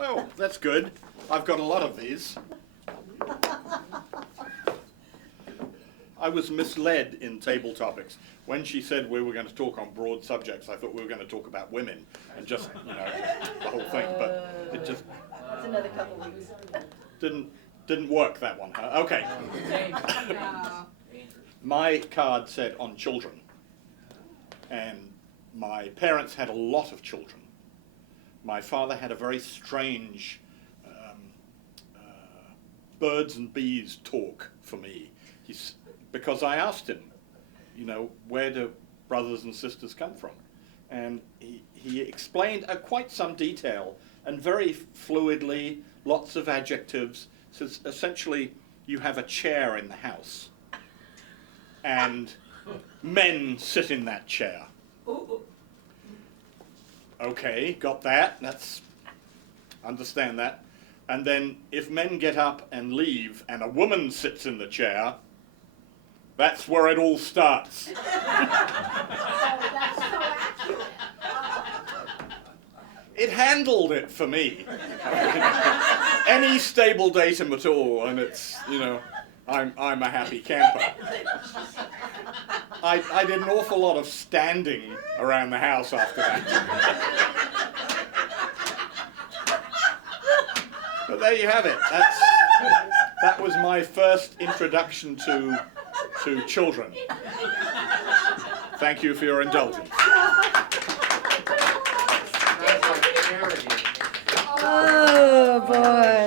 Oh, that's good. I've got a lot of these. I was misled in table topics. When she said we were going to talk on broad subjects, I thought we were going to talk about women and just, the whole thing. But it just That's another couple of weeks. didn't work, that one. Huh? Okay. My card said on children, and my parents had a lot of children. My father had a very strange birds and bees talk for me. Because I asked him, where do brothers and sisters come from? And he explained quite some detail and very fluidly, lots of adjectives. Says essentially you have a chair in the house and men sit in that chair. Okay, got that. Understand that. And then if men get up and leave and a woman sits in the chair, that's where it all starts. Oh, that's so accurate. It handled it for me. Any stable datum at all, and it's, I'm a happy camper. I did an awful lot of standing around the house after that. But there you have it. That was my first introduction to children. Thank you for your indulgence. Oh boy.